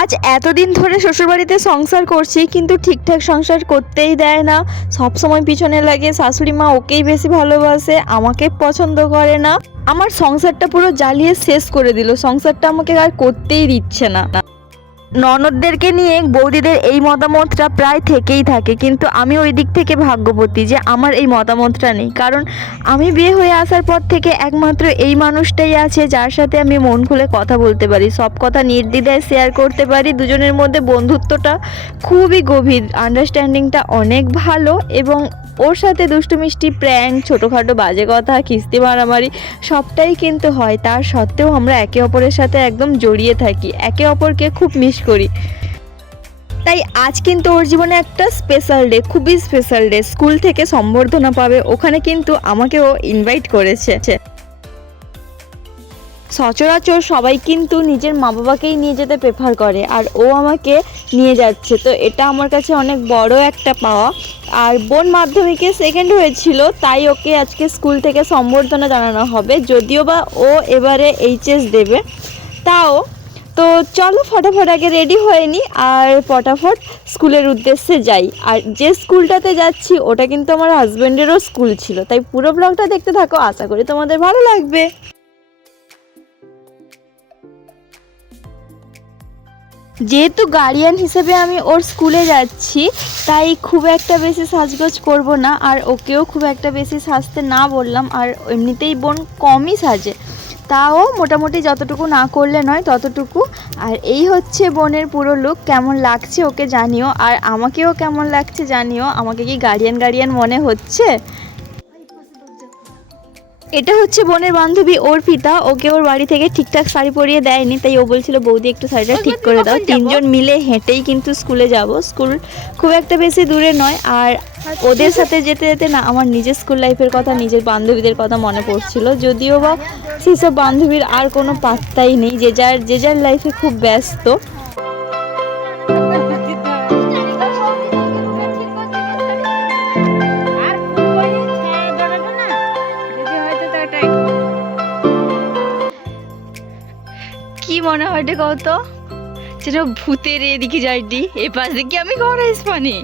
আজ এতদিন ধরে শ্বশুরবাড়িতে সংসার করছি, কিন্তু ঠিকঠাক সংসার করতেই দেয় না। সব সময় পিছনে লাগে, শাশুড়ি মা ওকেই বেশি ভালোবাসে, আমাকে পছন্দ করে না। আমার সংসারটা পুরো জ্বালিয়ে শেষ করে দিল। সংসারটা আমাকে আর করতেই দিচ্ছে না। ননদদেরকে নিয়ে বৌদিদের এই মতামতটা প্রায় থেকেই থাকে। কিন্তু আমি ওই দিক থেকে ভাগ্যবতী যে আমার এই মতামতটা নেই। কারণ আমি বিয়ে হয়ে আসার পর থেকে একমাত্র এই মানুষটাই আছে যার সাথে আমি মন খুলে কথা বলতে পারি, সব কথা নির্দ্বিধায় শেয়ার করতে পারি। দুজনের মধ্যে বন্ধুত্বটা খুবই গভীর। আন্ডারস্ট্যান্ডিংটা অনেক ভালো এবং ওর সাথে দুষ্টু মিষ্টি প্র্যাঙ্ক ছোটোখাটো বাজে কথা কিস্তি মারামারি, সবটাই কিন্তু হয়। তার সত্ত্বেও আমরা একে অপরের সাথে একদম জড়িয়ে থাকি। একে অপরকে খুব মিস করি। তাই আজ কিন্তু ওর জীবনে একটা স্পেশাল ডে খুবই স্পেশাল ডে স্কুল থেকে সম্বর্ধনা পাবে। ওখানে কিন্তু আমাকেও ইনভাইট করেছে। সচরাচর সবাই কিন্তু নিজের মা বাবাকেই নিয়ে যেতে প্রেফার করে, আর ও আমাকে নিয়ে যাচ্ছে। তো এটা আমার কাছে অনেক বড় একটা পাওয়া। আর বোন মাধ্যমিকে সেকেন্ড হয়েছিল, তাই ওকে আজকে স্কুল থেকে সম্বর্ধনা জানানো হবে। যদিও বা ও এবারে এইচএস দেবে, তাও। তো চলো ফটাফট আগে রেডি হয়ে নি, আর ফটাফট স্কুলের উদ্দেশ্যে যাই। আর যে স্কুলটাতে যাচ্ছি, ওটা কিন্তু আমার হাজব্যান্ডেরও স্কুল ছিল। তাই পুরো ব্লগটা দেখতে থাকো, আশা করি তোমাদের ভালো লাগবে। যেহেতু গার্ডিয়ান হিসেবে আমি ওর স্কুলে যাচ্ছি, তাই খুব একটা বেশি সাজগোজ করব না। আর ওকেও খুব একটা বেশি সাজতে না বললাম, আর এমনিতেই বোন কমই সাজে। তাও মোটামুটি যতটুকু না করলে নয়, ততটুকু। আর এই হচ্ছে বোনের পুরো লুক কেমন লাগছে ওকে জানিও। আর আমাকেও কেমন লাগছে জানিও, আমাকে কি গার্ডিয়ান গার্ডিয়ান মনে হচ্ছে? এটা হচ্ছে বোনের বান্ধবী অর্পিতা ওকে ওর বাড়ি থেকে ঠিকঠাক শাড়ি পরিয়ে দেয়নি তাই ও বলছিল বৌদি একটু শাড়িটা ঠিক করে দাও। তিনজন মিলে হেঁটেই কিন্তু স্কুলে যাব। স্কুল খুব একটা বেশি দূরে নয় আর ওদের সাথে যেতে যেতে না আমার নিজের স্কুল লাইফের কথা নিজের বান্ধবীদের কথা মনে পড়ছিল। যদিও বা সেসব বান্ধবীর আর কোনো পাত্তাই নেই যে যার যে যার লাইফে খুব ব্যস্ত। মনে হয় কত? সেটা ভূতের এদিকে যাইটি এ পাশ দিকে আমি ঘর পানি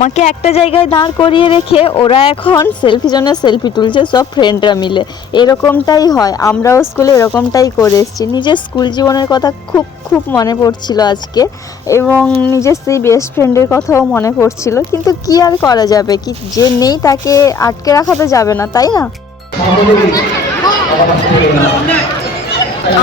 আমাকে একটা জায়গায় দাঁড় করিয়ে রেখে ওরা এখন সেলফি জন্য সেলফি তুলছে, সব ফ্রেন্ডরা মিলে। এরকমটাই হয়, আমরাও স্কুলে এরকমটাই করে এসেছি। নিজের স্কুল জীবনের কথা খুব খুব মনে পড়ছিল আজকে, এবং নিজের সেই বেস্ট ফ্রেন্ডের কথাও মনে পড়ছিল। কিন্তু কি আর করা যাবে? কি যে নেই তাকে আটকে রাখা তো যাবে না, তাই না।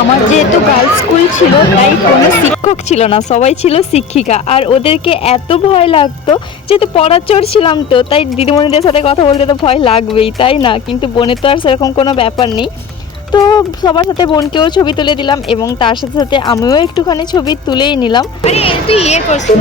আমার যেহেতু গার্লস স্কুল ছিল তাই কোনো শিক্ষক ছিল না সবাই ছিল শিক্ষিকা। আর ওদেরকে এত ভয় লাগতো যেহেতু পড়ার চোর ছিলাম তো তাই দিদিমণিদের সাথে কথা বলতে তো ভয় লাগবেই তাই না? কিন্তু বোনের তো আর সেরকম কোনো ব্যাপার নেই। তো সবার সাথে বোনকেও ছবি তুলে দিলাম এবং তার সাথে সাথে আমিও একটুখানি ছবি তুলেই নিলাম। আরে তুই ইয়ে করছিস।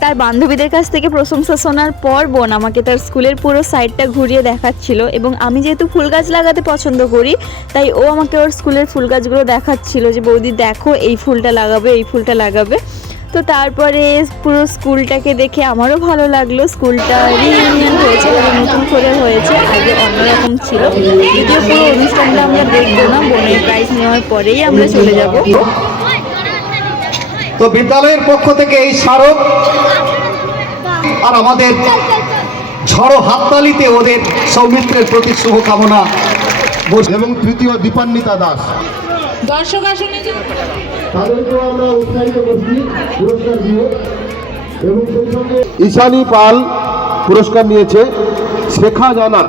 তার বান্ধবীদের কাছ থেকে প্রশংসা শোনার পর বোন আমাকে তার স্কুলের পুরো সাইডটা ঘুরিয়ে দেখাচ্ছিল এবং আমি যেহেতু ফুল গাছ লাগাতে পছন্দ করি, তাই ও আমাকে ওর স্কুলের ফুল গাছগুলো দেখাচ্ছিল যে, বৌদি, দেখো, এই ফুলটা লাগাবে, এই ফুলটা লাগাবে। তো তারপরে পুরো স্কুলটাকে দেখে আমারও ভালো লাগল। স্কুলটা রিইউনিয়ন হয়েছে নতুন করে হয়েছে, আগে অন্যরকম ছিল। যদিও পুরো অনুষ্ঠানটা আমরা দেখব না, বোনের প্রাইজ নেওয়ার পরেই আমরা চলে যাব। তো বিদ্যালয়ের পক্ষ থেকে এই স্মারক আর আমাদের ঝড়ো হাততালিতে ওদের সৌমিত্রের প্রতি শুভকামনা। এবং তৃতীয় দীপান্বিতা দাস। দর্শক আসলে তাদেরকেও আমরা উৎসাহিত করছি পুরস্কার দিয়ে। এবং সেই সঙ্গে ঈশানী পাল পুরস্কার নিয়েছে। শেখা জানা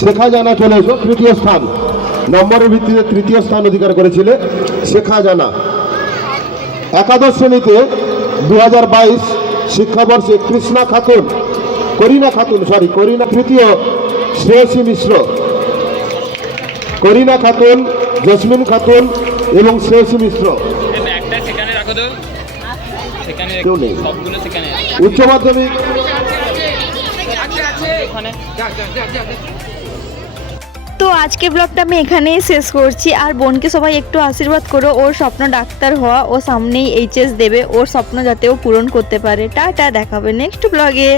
শেখা জানা চলে এসো তৃতীয় স্থান। নম্বরের ভিত্তিতে তৃতীয় স্থান অধিকার করেছিলে শেখা জানা। একাদশ শ্রেণীতে দু হাজার বাইশ শিক্ষাবর্ষে কৃষ্ণা খাতুন করিনা খাতুন সরি করিনা তৃতীয় শ্রেয়সী মিশ্র। করিনা খাতুন জসমিন খাতুন এবং শ্রেয়সী মিশ্র। কেউ নেই। উচ্চ মাধ্যমিক। তো আজকে ব্লগটা আমি এখানেই শেষ করছি। আর বোনকে সবাই একটু আশীর্বাদ করো। ওর স্বপ্ন ডাক্তার হওয়া ও সামনেই এইচএস দেবে। ওর স্বপ্ন যাতে ও পূরণ করতে পারে। টাটা দেখাবে নেক্সট ব্লগে